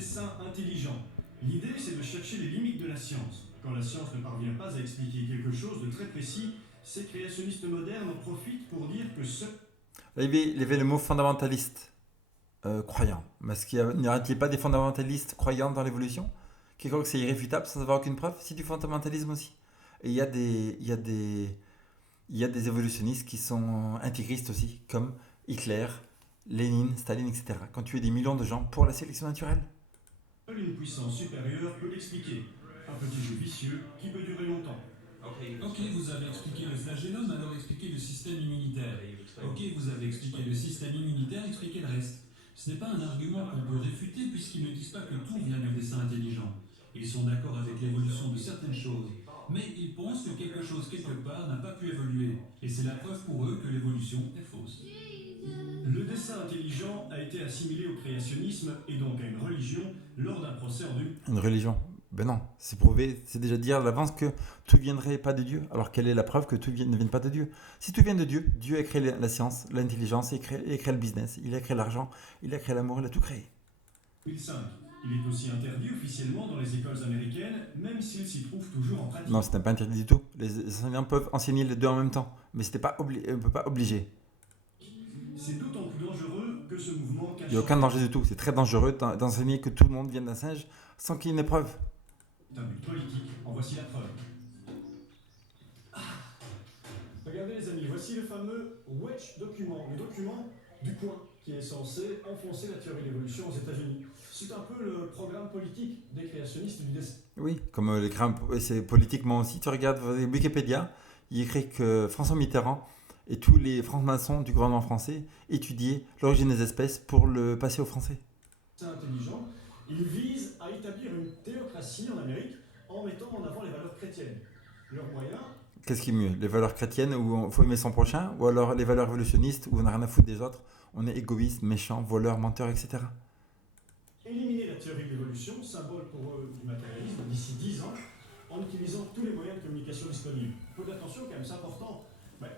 dessin intelligent. L'idée, c'est de chercher les limites de la science. Quand la science ne parvient pas à expliquer quelque chose de très précis, ces créationnistes modernes en profitent pour dire que ce... Là, il y avait le mot fondamentaliste, croyant. Mais n'y aurait-il pas des fondamentalistes croyants dans l'évolution qui croient que c'est irréfutable sans avoir aucune preuve? C'est du fondamentalisme aussi. Et il y a des évolutionnistes qui sont intégristes aussi, comme Hitler, Lénine, Staline, etc., qui ont tué des millions de gens pour la sélection naturelle. Seule une puissance supérieure peut l'expliquer. Un petit jeu vicieux qui peut durer longtemps. Ok, vous avez expliqué le flagellum, alors expliquez le système immunitaire. Ok, vous avez expliqué le système immunitaire, expliquez le reste. Ce n'est pas un argument qu'on peut réfuter puisqu'ils ne disent pas que tout vient du dessin intelligent. Ils sont d'accord avec l'évolution de certaines choses, mais ils pensent que quelque chose quelque part n'a pas pu évoluer. Et c'est la preuve pour eux que l'évolution est fausse. Le dessin intelligent a été assimilé au créationnisme et donc à une religion lors d'un procès en 2000. Une religion. Ben non, c'est prouvé, c'est déjà dire à l'avance que tout ne viendrait pas de Dieu. Alors quelle est la preuve que tout ne vient pas de Dieu? Si tout vient de Dieu, Dieu a créé la science, l'intelligence, il a créé le business, il a créé l'argent, il a créé l'amour, il a tout créé. 2005. Il est aussi interdit officiellement dans les écoles américaines, même s'il s'y trouve toujours en pratique. Non, ce n'est pas interdit du tout. Les enseignants peuvent enseigner les deux en même temps, mais on ne peut pas obliger. C'est d'autant plus dangereux que ce mouvement cache... Il n'y a aucun danger du tout. C'est très dangereux d'enseigner que tout le monde vienne d'un singe sans qu'il y ait une épreuve. un but politique. En voici la preuve. Regardez les amis, voici le fameux Wedge document, le document du coin qui est censé enfoncer la théorie de l'évolution aux États-Unis. C'est un peu le programme politique des créationnistes du dessin. Oui, comme c'est politiquement aussi. Tu regardes Wikipédia, il écrit que François Mitterrand et tous les francs-maçons du gouvernement français étudiaient l'origine des espèces pour le passer aux Français. C'est intelligent. Il vise à établir une théocratie en Amérique en mettant en avant les valeurs chrétiennes. Leur moyen... Qu'est-ce qui est mieux? Les valeurs chrétiennes où il faut aimer son prochain, ou alors les valeurs évolutionnistes où on n'a rien à foutre des autres, on est égoïste, méchant, voleur, menteur, etc. Éliminer la théorie de l'évolution, symbole pour eux du matérialisme, d'ici 10 ans, en utilisant tous les moyens de communication disponibles. Il faut d'attention quand même, c'est important.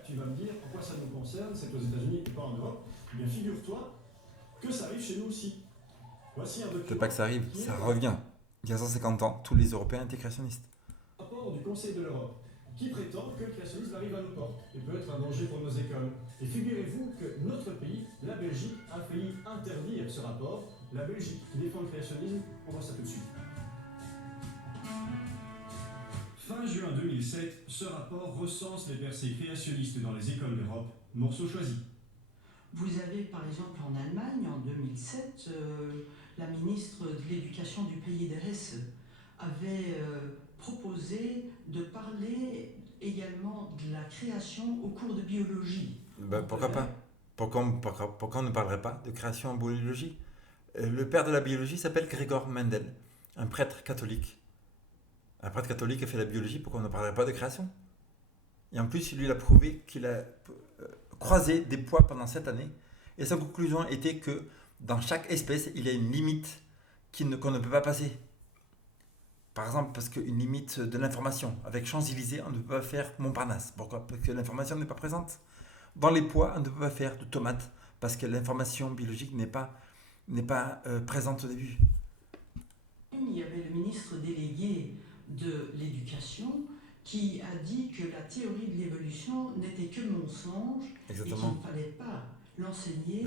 Tu vas me dire, en quoi ça nous concerne, c'est aux États-Unis et pas en Europe. Eh bien, figure-toi que ça arrive chez nous aussi. Voici un document... C'est pas que ça arrive, ça revient. Il y a 150 ans, tous les Européens étaient créationnistes. Rapport du Conseil de l'Europe, qui prétend que le créationnisme arrive à nos portes et peut être un danger pour nos écoles. Et figurez-vous que notre pays, la Belgique, a failli interdire ce rapport. La Belgique qui défend le créationnisme, on voit ça tout de suite. Fin juin 2007, ce rapport recense les percées créationnistes dans les écoles d'Europe. Morceau choisi. Vous avez par exemple en Allemagne, en 2007, la ministre de l'Éducation du pays de Hesse avait proposé de parler également de la création au cours de biologie. Pourquoi pas? Pourquoi on ne parlerait pas de création en biologie? Le père de la biologie s'appelle Gregor Mendel, un prêtre catholique. Un prêtre catholique a fait la biologie, pourquoi on ne parlerait pas de création? Et en plus, lui, il a prouvé qu'il a croisé des poids pendant 7 années. Et sa conclusion était que dans chaque espèce, il y a une limite qu'on ne peut pas passer. Par exemple, parce qu'une limite de l'information. Avec Champs-Élysées, on ne peut pas faire Montparnasse. Pourquoi? Parce que l'information n'est pas présente. Dans les poids, on ne peut pas faire de tomates. Parce que l'information biologique n'est pas présente au début. Il y avait le ministre délégué de l'Éducation qui a dit que la théorie de l'évolution n'était que mensonge. Exactement. Et qu'il ne fallait pas l'enseigner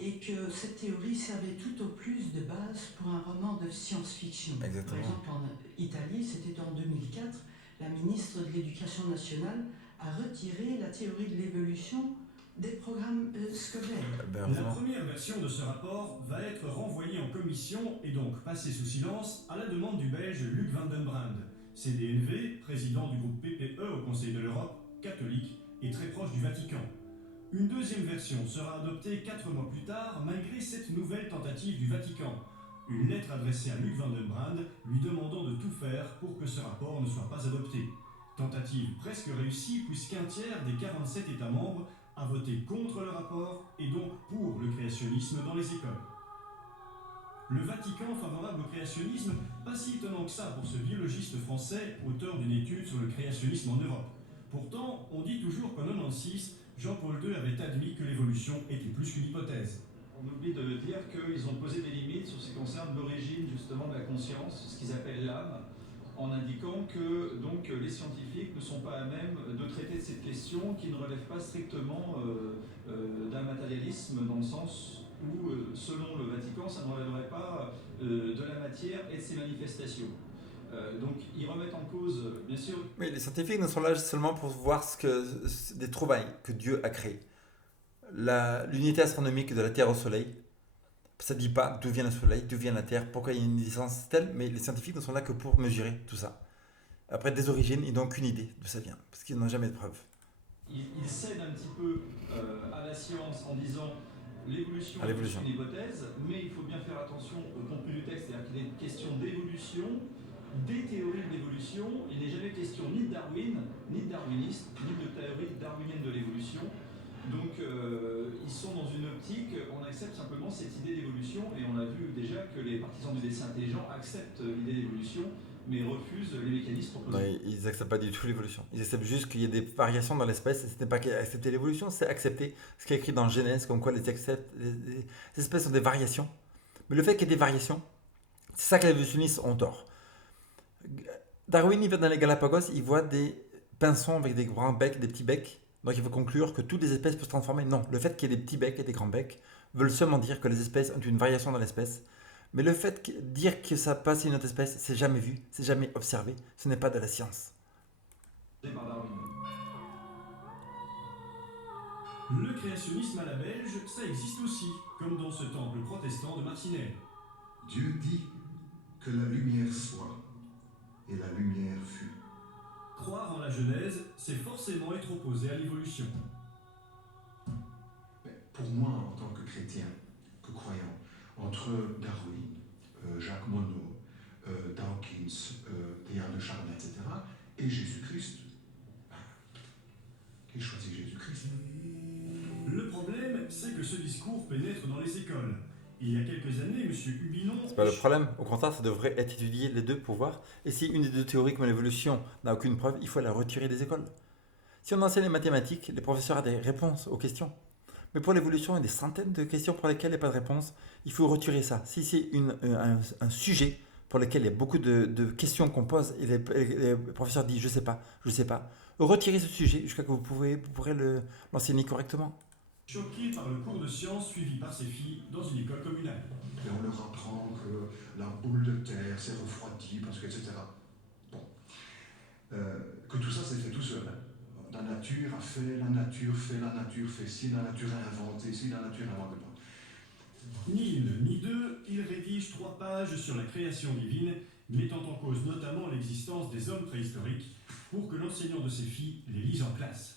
et que cette théorie servait tout au plus de base pour un roman de science-fiction. Exactement. Par exemple, en Italie, c'était en 2004, la ministre de l'Éducation nationale a retiré la théorie de l'évolution des programmes scolaires. La première version de ce rapport va être renvoyée en commission et donc passée sous silence à la demande du Belge Luc Van den Brand, CDNV, président du groupe PPE au Conseil de l'Europe, catholique et très proche du Vatican. Une deuxième version sera adoptée 4 mois plus tard, malgré cette nouvelle tentative du Vatican. Une lettre adressée à Luc Van den Brand lui demandant de tout faire pour que ce rapport ne soit pas adopté. Tentative presque réussie puisqu'un tiers des 47 États membres a voté contre le rapport et donc pour le créationnisme dans les écoles. Le Vatican favorable au créationnisme, pas si étonnant que ça pour ce biologiste français, auteur d'une étude sur le créationnisme en Europe. Pourtant, on dit toujours qu'en 1996, Jean-Paul II avait admis que l'évolution était plus qu'une hypothèse. On oublie de dire qu'ils ont posé des limites sur ce qui concerne l'origine justement de la conscience, ce qu'ils appellent l'âme, en indiquant que donc, les scientifiques ne sont pas à même de traiter de cette question qui ne relève pas strictement d'un matérialisme dans le sens où, selon le Vatican, ça ne relèverait pas de la matière et de ses manifestations. Donc ils remettent en cause, bien sûr... Mais les scientifiques ne sont là seulement pour voir des trouvailles que Dieu a créées. L'unité astronomique de la Terre au Soleil, ça ne dit pas d'où vient le Soleil, d'où vient la Terre, pourquoi il y a une distance telle, mais les scientifiques ne sont là que pour mesurer tout ça. Après, des origines, ils n'ont aucune idée d'où ça vient, parce qu'ils n'ont jamais de preuves. Ils cèdent un petit peu à la science en disant l'évolution est une hypothèse, mais il faut bien faire attention au contenu du texte, c'est-à-dire qu'il est question d'évolution, des théories de l'évolution. Il n'est jamais question ni de Darwin, ni de darwiniste, ni de théorie darwinienne de l'évolution. Donc ils sont dans une optique, on accepte simplement cette idée d'évolution, et on a vu déjà que les partisans du dessin intelligent acceptent l'idée d'évolution, mais refusent les mécanismes proposés. Non, ils n'acceptent pas du tout l'évolution. Ils acceptent juste qu'il y ait des variations dans l'espèce, et ce n'est pas accepter l'évolution, c'est accepter ce qui est écrit dans Genèse, comme quoi les espèces ont des variations. Mais le fait qu'il y ait des variations, c'est ça que les évolutionnistes ont tort. Darwin, il va dans les Galapagos, il voit des pinsons avec des grands becs, des petits becs. Donc il faut conclure que toutes les espèces peuvent se transformer. Non, le fait qu'il y ait des petits becs et des grands becs veut seulement dire que les espèces ont une variation dans l'espèce. Mais le fait de dire que ça passe à une autre espèce, c'est jamais vu, c'est jamais observé. Ce n'est pas de la science. Le créationnisme à la belge, ça existe aussi, comme dans ce temple protestant de Marcinelle. Dieu dit que la lumière soit, et la lumière fut. Croire en la Genèse, c'est forcément être opposé à l'évolution. Pour moi, en tant que chrétien, que croyant, entre Darwin, Jacques Monod, Dawkins, Théard de Chardin, etc., et Jésus-Christ, j'ai choisi Jésus-Christ. Le problème, c'est que ce discours pénètre dans les écoles. Il y a quelques années, M. Hubinon... C'est pas le problème. Au contraire, ça devrait être étudié les deux pour voir. Et si une des deux théories comme l'évolution n'a aucune preuve, il faut la retirer des écoles. Si on enseigne les mathématiques, les professeurs ont des réponses aux questions. Mais pour l'évolution, il y a des centaines de questions pour lesquelles il n'y a pas de réponse. Il faut retirer ça. Si c'est un sujet pour lequel il y a beaucoup de questions qu'on pose et les professeurs disent je sais pas, retirez ce sujet jusqu'à ce que vous pourrez l'enseigner correctement. Choqué par le cours de sciences suivi par ses filles dans une école communale. Et on leur apprend que la boule de terre s'est refroidie, parce que, etc. Bon. Que tout ça s'est fait tout seul. Hein. La nature a fait, la nature fait ci, la nature a inventé ci, la nature n'invente pas. Ni une ni deux, il rédige 3 pages sur la création divine, mettant en cause notamment l'existence des hommes préhistoriques, pour que l'enseignant de ses filles les lise en classe.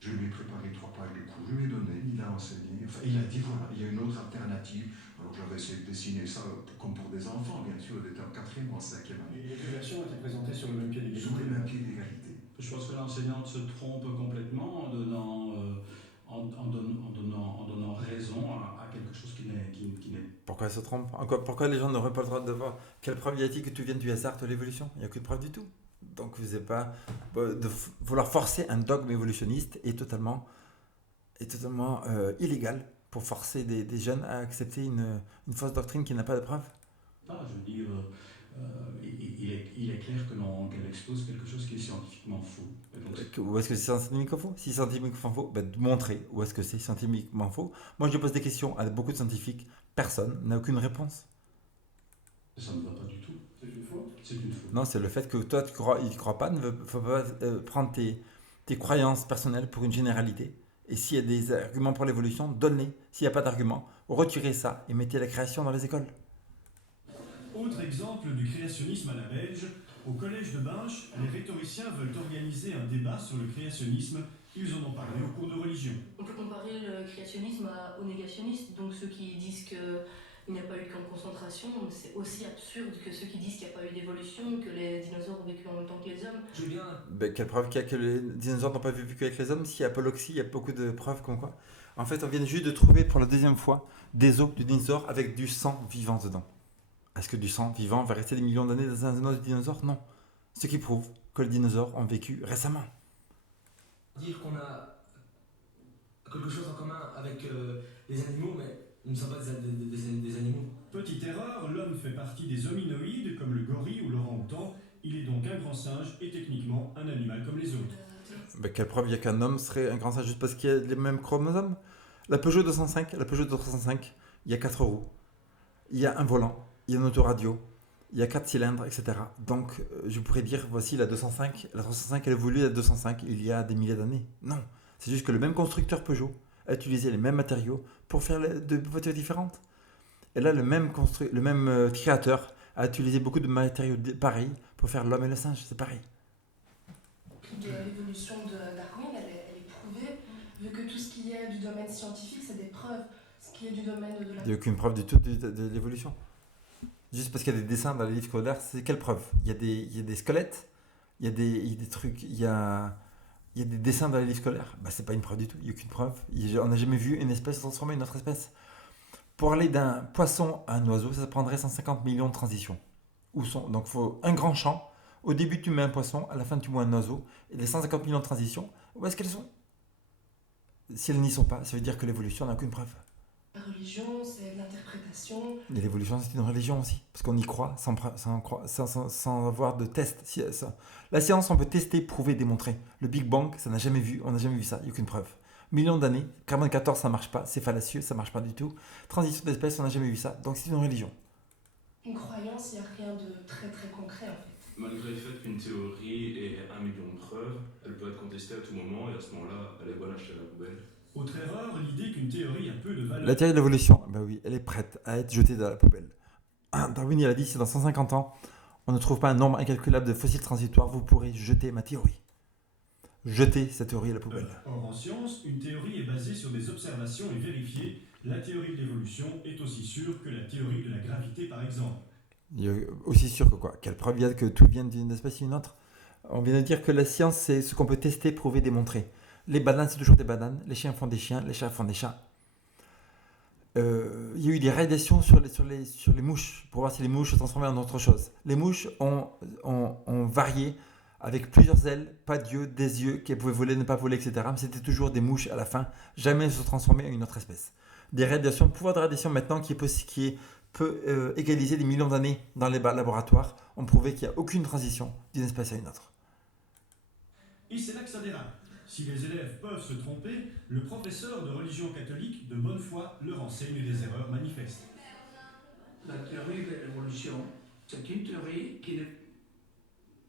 Je lui ai préparé 3 pages de cours, je lui ai donné, il a enseigné, enfin il a dit voilà, il y a une autre alternative. Alors j'avais essayé de dessiner ça comme pour des enfants, bien sûr, il était en 4e ou en 5e année. Et les deux versions étaient présentées sur le même pied d'égalité. Sur le même pied d'égalité. Je pense que l'enseignante se trompe complètement en donnant raison à quelque chose qui n'est... Pourquoi elle se trompe? Pourquoi les gens n'auraient pas le droit de voir? Quelle preuve y a-t-il que tu viennes du hasard de l'évolution? Il n'y a aucune preuve du tout. Donc vous n'avez pas de vouloir forcer un dogme évolutionniste est totalement illégal pour forcer des jeunes à accepter une fausse doctrine qui n'a pas de preuve. Je veux dire, il est clair qu'elle expose quelque chose qui est scientifiquement faux. Où est-ce que c'est scientifiquement faux? Si c'est scientifiquement faux, montrer où est-ce que c'est scientifiquement faux. Moi je pose des questions à beaucoup de scientifiques, personne n'a aucune réponse. Ça ne va pas du tout. C'est une faute? C'est une faute. Non, c'est le fait que toi tu crois pas, ne faut pas prendre tes croyances personnelles pour une généralité. Et s'il y a des arguments pour l'évolution, donne-les. S'il n'y a pas d'arguments, retirez ça et mettez la création dans les écoles. Autre exemple du créationnisme à la belge, au collège de Binche, les rhétoriciens veulent organiser un débat sur le créationnisme. Ils en ont parlé au cours de religion. On peut comparer le créationnisme aux négationnistes, donc ceux qui disent qu'il n'y a pas eu de camp de concentration, c'est aussi absurde que ceux qui disent qu'il n'y a pas eu d'évolution, que les dinosaures ont vécu en même temps que les hommes. Julien, Quelle preuve qu'il y a que les dinosaures n'ont pas vécu avec les hommes? S'il y a Apoloxie, il y a beaucoup de preuves comme quoi. En fait, on vient juste de trouver pour la 2e fois des os du dinosaure avec du sang vivant dedans. Est-ce que du sang vivant va rester des millions d'années dans un os de dinosaure? Non. Ce qui prouve que les dinosaures ont vécu récemment. Dire qu'on a quelque chose en commun avec les animaux, mais On ne sait pas des animaux. Petite erreur, l'homme fait partie des hominoïdes comme le gorille ou l'orang-outan. Il est donc un grand singe et techniquement un animal comme les autres. Ben, quelle preuve il y a qu'un homme serait un grand singe juste parce qu'il y a les mêmes chromosomes? La Peugeot 205, la Peugeot 305, il y a 4 roues, il y a un volant, il y a une autoradio, il y a 4 cylindres, etc. Donc je pourrais dire, voici la 205, la 305 elle évolue la 205 il y a des milliers d'années. Non, c'est juste que le même constructeur Peugeot a utilisé les mêmes matériaux pour faire deux voitures différentes. Et là, le même créateur a utilisé beaucoup de matériaux pareils pour faire l'homme et le singe, c'est pareil. De l'évolution de Darwin, elle est prouvée, vu que tout ce qui est du domaine scientifique, c'est des preuves. Ce qui est du domaine de la... Il n'y a aucune preuve du tout de l'évolution. Juste parce qu'il y a des dessins dans les livres scolaires, c'est quelle preuve? Il y a des squelettes, il y a des trucs, il y a des dessins dans les livres scolaires. Bah, c'est pas une preuve du tout, il n'y a aucune preuve. On n'a jamais vu une espèce transformer une autre espèce. Pour aller d'un poisson à un oiseau, ça prendrait 150 millions de transitions. Donc il faut un grand champ. Au début, tu mets un poisson, à la fin, tu mets un oiseau. Et les 150 millions de transitions, où est-ce qu'elles sont? Si elles n'y sont pas, ça veut dire que l'évolution n'a aucune preuve. La religion, c'est l'interprétation. Et l'évolution, c'est une religion aussi. Parce qu'on y croit sans avoir de test. La science, on peut tester, prouver, démontrer. Le Big Bang, on n'a jamais vu ça, il n'y a aucune preuve. Millions d'années, carbone 14, ça ne marche pas, c'est fallacieux, ça ne marche pas du tout. Transition d'espèces, on n'a jamais vu ça, donc c'est une religion. Une croyance, il n'y a rien de très très concret en fait. Malgré le fait qu'une théorie ait 1 million de preuves, elle peut être contestée à tout moment et à ce moment-là, elle est bonne à jeter à la poubelle. Autre erreur, l'idée qu'une théorie a peu de valeur. La théorie de l'évolution, ben oui, elle est prête à être jetée dans la poubelle. Darwin, il a dit, si dans 150 ans, on ne trouve pas un nombre incalculable de fossiles transitoires, vous pourrez jeter ma théorie. Jeter cette théorie à la poubelle. Or, en science, une théorie est basée sur des observations et vérifiées. La théorie de l'évolution est aussi sûre que la théorie de la gravité, par exemple. Il est aussi sûr que quoi? Quelle preuve il y a que tout vient d'une espèce ou une autre? On vient de dire que la science, c'est ce qu'on peut tester, prouver, démontrer. Les bananes, c'est toujours des bananes. Les chiens font des chiens. Les chats font des chats. Il y a eu des radiations sur les mouches pour voir si les mouches se transformaient en autre chose. Les mouches ont varié avec plusieurs ailes, pas d'yeux, des yeux, qui pouvaient voler, ne pas voler, etc. Mais c'était toujours des mouches à la fin. Jamais elles se transformaient en une autre espèce. Des radiations, le pouvoir de radiation maintenant qui peut égaliser des millions d'années dans les laboratoires, ont prouvé qu'il n'y a aucune transition d'une espèce à une autre. Et c'est là que ça dérape. Si les élèves peuvent se tromper, le professeur de religion catholique de bonne foi leur enseigne des erreurs manifestes. La théorie de l'évolution, c'est une théorie qui ne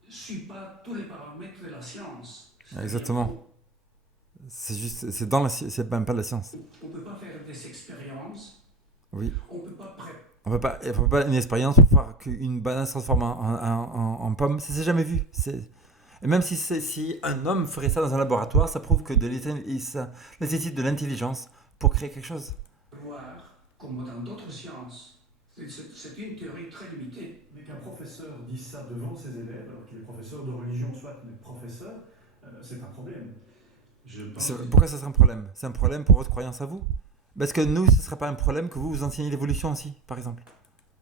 suit pas tous les paramètres de la science. Exactement. C'est même pas de la science. On ne peut pas faire des expériences. Oui. On ne peut pas préparer. On peut pas une expérience pour voir qu'une banane se transforme en pomme. Ça s'est jamais vu. Et même si un homme ferait ça dans un laboratoire, ça prouve que ça nécessite de l'intelligence pour créer quelque chose. Voir, comme dans d'autres sciences, c'est une théorie très limitée. Mais qu'un professeur dise ça devant ses élèves, alors qu'il est professeur de religion, soit mais professeur, c'est un problème. Pourquoi ça serait un problème? C'est un problème pour votre croyance à vous? Parce que nous, ce ne serait pas un problème que vous enseignez l'évolution aussi, par exemple.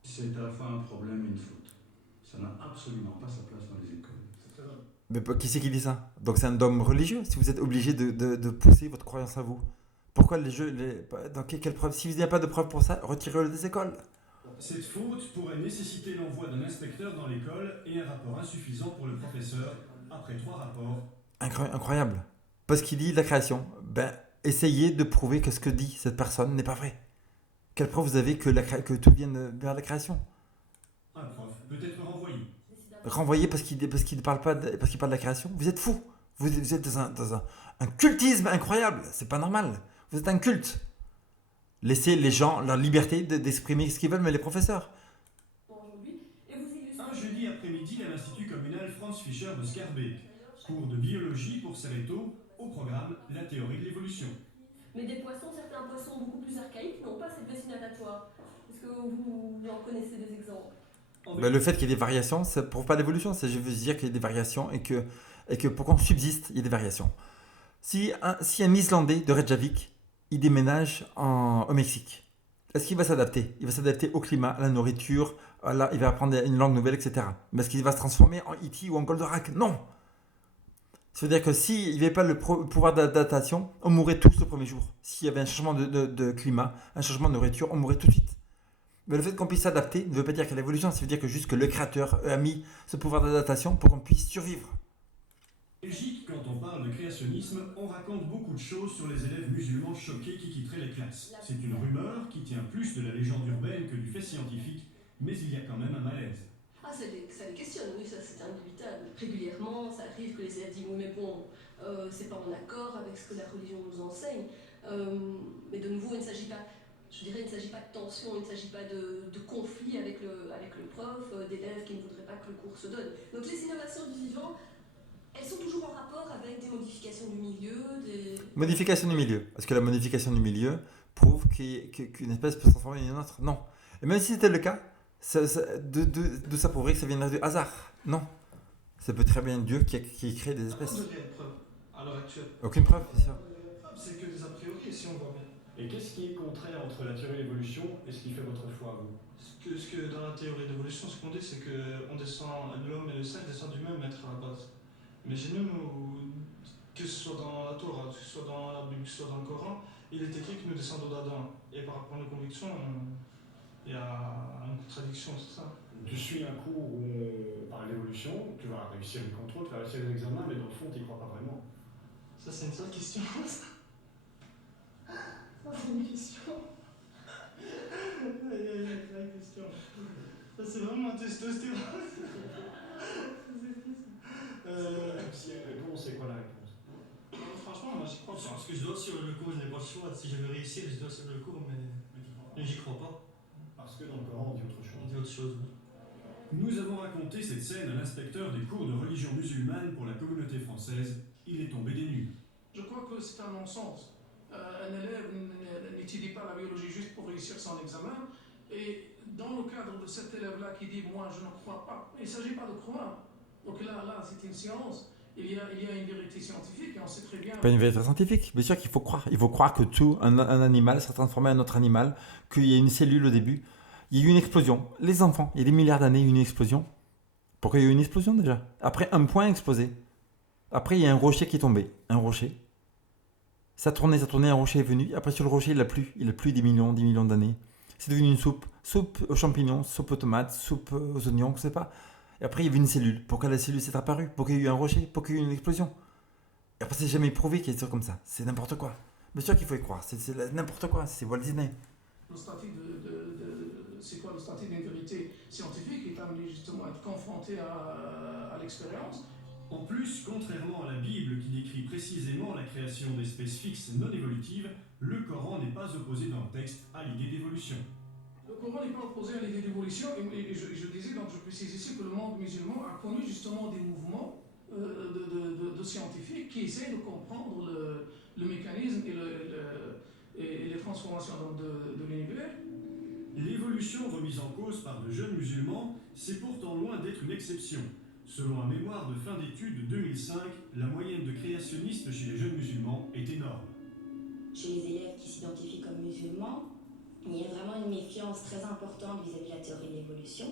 C'est à la fois un problème et une faute. Ça n'a absolument pas sa place dans les écoles. Mais qui c'est qui dit ça? Donc c'est un dogme religieux, si vous êtes obligé de pousser votre croyance à vous. Pourquoi dans quelle preuve? Si vous n'avez pas de preuve pour ça, retirez-le des écoles. Cette faute pourrait nécessiter l'envoi d'un inspecteur dans l'école et un rapport insuffisant pour le professeur, après 3 rapports. Incroyable. Parce qu'il dit la création. Essayez de prouver que ce que dit cette personne n'est pas vrai. Quelle preuve vous avez que tout vient vers la création? Un prof peut être renvoyé. Renvoyé parce qu'il parle de la création? Vous êtes fou. Vous êtes dans un cultisme incroyable. C'est pas normal. Vous êtes un culte. Laissez les gens leur liberté d'exprimer ce qu'ils veulent, mais les professeurs. Un jeudi après-midi à l'Institut communal Franz Fischer de Scarbeck. Cours de biologie pour Céréto, au programme La théorie de l'évolution. Mais des poissons, certains poissons beaucoup plus archaïques n'ont pas cette vessie natatoire. Est-ce que vous en connaissez des exemples? Le fait qu'il y ait des variations, ça ne prouve pas l'évolution. Je veux dire qu'il y a des variations et que pour qu'on subsiste, il y a des variations. Si un Islandais de Reykjavik, il déménage au Mexique, est-ce qu'il va s'adapter? Il va s'adapter au climat, à la nourriture, il va apprendre une langue nouvelle, etc. Mais est-ce qu'il va se transformer en E.T. ou en Goldorak? Non. C'est-à-dire que s'il n'y avait pas le pouvoir d'adaptation, on mourrait tous le premier jour. S'il y avait un changement de climat, un changement de nourriture, on mourrait tout de suite. Mais le fait qu'on puisse s'adapter ne veut pas dire qu'il y a l'évolution, ça veut dire que juste que le créateur a mis ce pouvoir d'adaptation pour qu'on puisse survivre. En Belgique, quand on parle de créationnisme, on raconte beaucoup de choses sur les élèves musulmans choqués qui quitteraient les classes. C'est une rumeur qui tient plus de la légende urbaine que du fait scientifique, mais il y a quand même un malaise. Ah, ça les questionne, oui, ça c'est indubitable. Régulièrement, ça arrive que les élèves disent oui, mais bon, c'est pas en accord avec ce que la religion nous enseigne. Mais de nouveau, il ne s'agit pas, je dirais, il ne s'agit pas de tension, il ne s'agit pas de conflit avec le prof, d'élèves qui ne voudraient pas que le cours se donne. Donc les innovations du vivant, elles sont toujours en rapport avec des modifications du milieu, Modification du milieu. Est-ce que la modification du milieu prouve qu'une espèce peut se transformer en une autre? Non. Et même si c'était le cas, de ça prouverait que ça viendrait du hasard. Non. Ça peut très bien être Dieu qui a créé des espèces. Vous avez une preuve à l'heure actuelle? Aucune preuve, c'est ça. C'est que des a priori, si on voit bien. Et qu'est-ce qui est contraire entre la théorie de l'évolution et ce qui fait votre foi, vous? Ce que dans la théorie de l'évolution, ce qu'on dit, c'est que l'homme et le singe descendent du même être à la base. Mais chez nous, que ce soit dans la Torah, que ce soit dans la Bible, que ce soit dans le Coran, il est écrit que nous descendons d'Adam. Et par rapport à nos convictions, il y a une contradiction, c'est ça. Tu suis un cours où on parle d'évolution, tu vas réussir les contrôles, tu vas réussir les examens, mais dans le fond, tu n'y crois pas vraiment. Ça, c'est une seule question. Ça, c'est une question. La question. Ça, c'est vraiment un testostérone. Si elle répond, c'est quoi la réponse? Non, franchement, moi, j'y crois pas. Parce que je dois suivre le cours, je n'ai pas le choix. Si je veux réussir, je dois suivre le cours, mais j'y crois pas. Parce que dans le Coran, on dit autre chose. On dit autre chose. Nous avons raconté cette scène à l'inspecteur des cours de religion musulmane pour la communauté française. Il est tombé des nues. Je crois que c'est un non-sens. Un élève n'étudie pas la biologie juste pour réussir son examen. Et dans le cadre de cet élève-là qui dit « moi, je ne crois pas », il ne s'agit pas de croire. Donc là, c'est une science. Il y a une vérité scientifique et on sait très bien... Pas une vérité scientifique, bien sûr qu'il faut croire. Il faut croire que un animal s'est transformé en un autre animal, qu'il y a une cellule au début. Il y a eu une explosion. Les enfants, il y a des milliards d'années, il y a eu une explosion. Pourquoi il y a eu une explosion déjà? Après, un point a explosé. Après, il y a un rocher qui est tombé. Un rocher. Ça tournait, un rocher est venu. Après, sur le rocher, il a plu. Il a plu des millions d'années. C'est devenu une soupe. Soupe aux champignons, soupe aux tomates, soupe aux oignons, je ne sais pas. Et après, il y avait une cellule. Pourquoi la cellule s'est apparue? Pourquoi il y a eu un rocher? Pourquoi il y a eu une explosion? Et après, c'est jamais prouvé qu'il y ait des trucs comme ça. C'est n'importe quoi. Bien sûr qu'il faut y croire. C'est n'importe quoi. C'est Walt Disney. Le statut c'est quoi le statut d'une vérité scientifique est amené justement à être confronté à l'expérience. En plus, contrairement à la Bible qui décrit précisément la création d'espèces fixes non évolutives, le Coran n'est pas opposé dans le texte à l'idée d'évolution. Le Coran n'est pas opposé à l'idée d'évolution et je disais, donc je précise ici que le monde musulman a connu justement des mouvements de scientifiques qui essaient de comprendre le mécanisme et les transformations de l'univers. L'évolution remise en cause par de jeunes musulmans, c'est pourtant loin d'être une exception. Selon un mémoire de fin d'études 2005, la moyenne de créationnistes chez les jeunes musulmans est énorme. Chez les élèves qui s'identifient comme musulmans, il y a vraiment une méfiance très importante vis-à-vis de la théorie de l'évolution.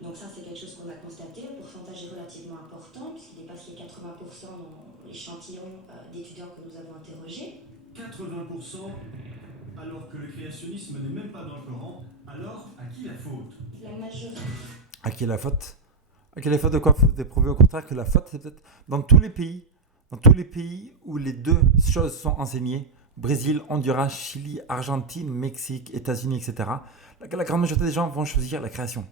Donc ça, c'est quelque chose qu'on a constaté. Le pourcentage est relativement important, puisqu'il dépasse les 80% dans l'échantillon d'étudiants que nous avons interrogés. 80%, alors que le créationnisme n'est même pas dans le Coran. Alors, à qui la faute? La majorité. À qui la faute? À qui la faute de quoi? Il faut prouver au contraire que la faute, c'est peut-être dans tous les pays où les deux choses sont enseignées, Brésil, Honduras, Chili, Argentine, Mexique, États-Unis, etc., la grande majorité des gens vont choisir la création.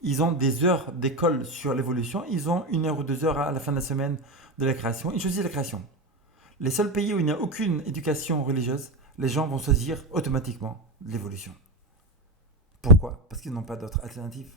Ils ont des heures d'école sur l'évolution, ils ont 1 heure ou 2 heures à la fin de la semaine de la création, ils choisissent la création. Les seuls pays où il n'y a aucune éducation religieuse, les gens vont choisir automatiquement l'évolution. Pourquoi? Parce qu'ils n'ont pas d'autre alternative.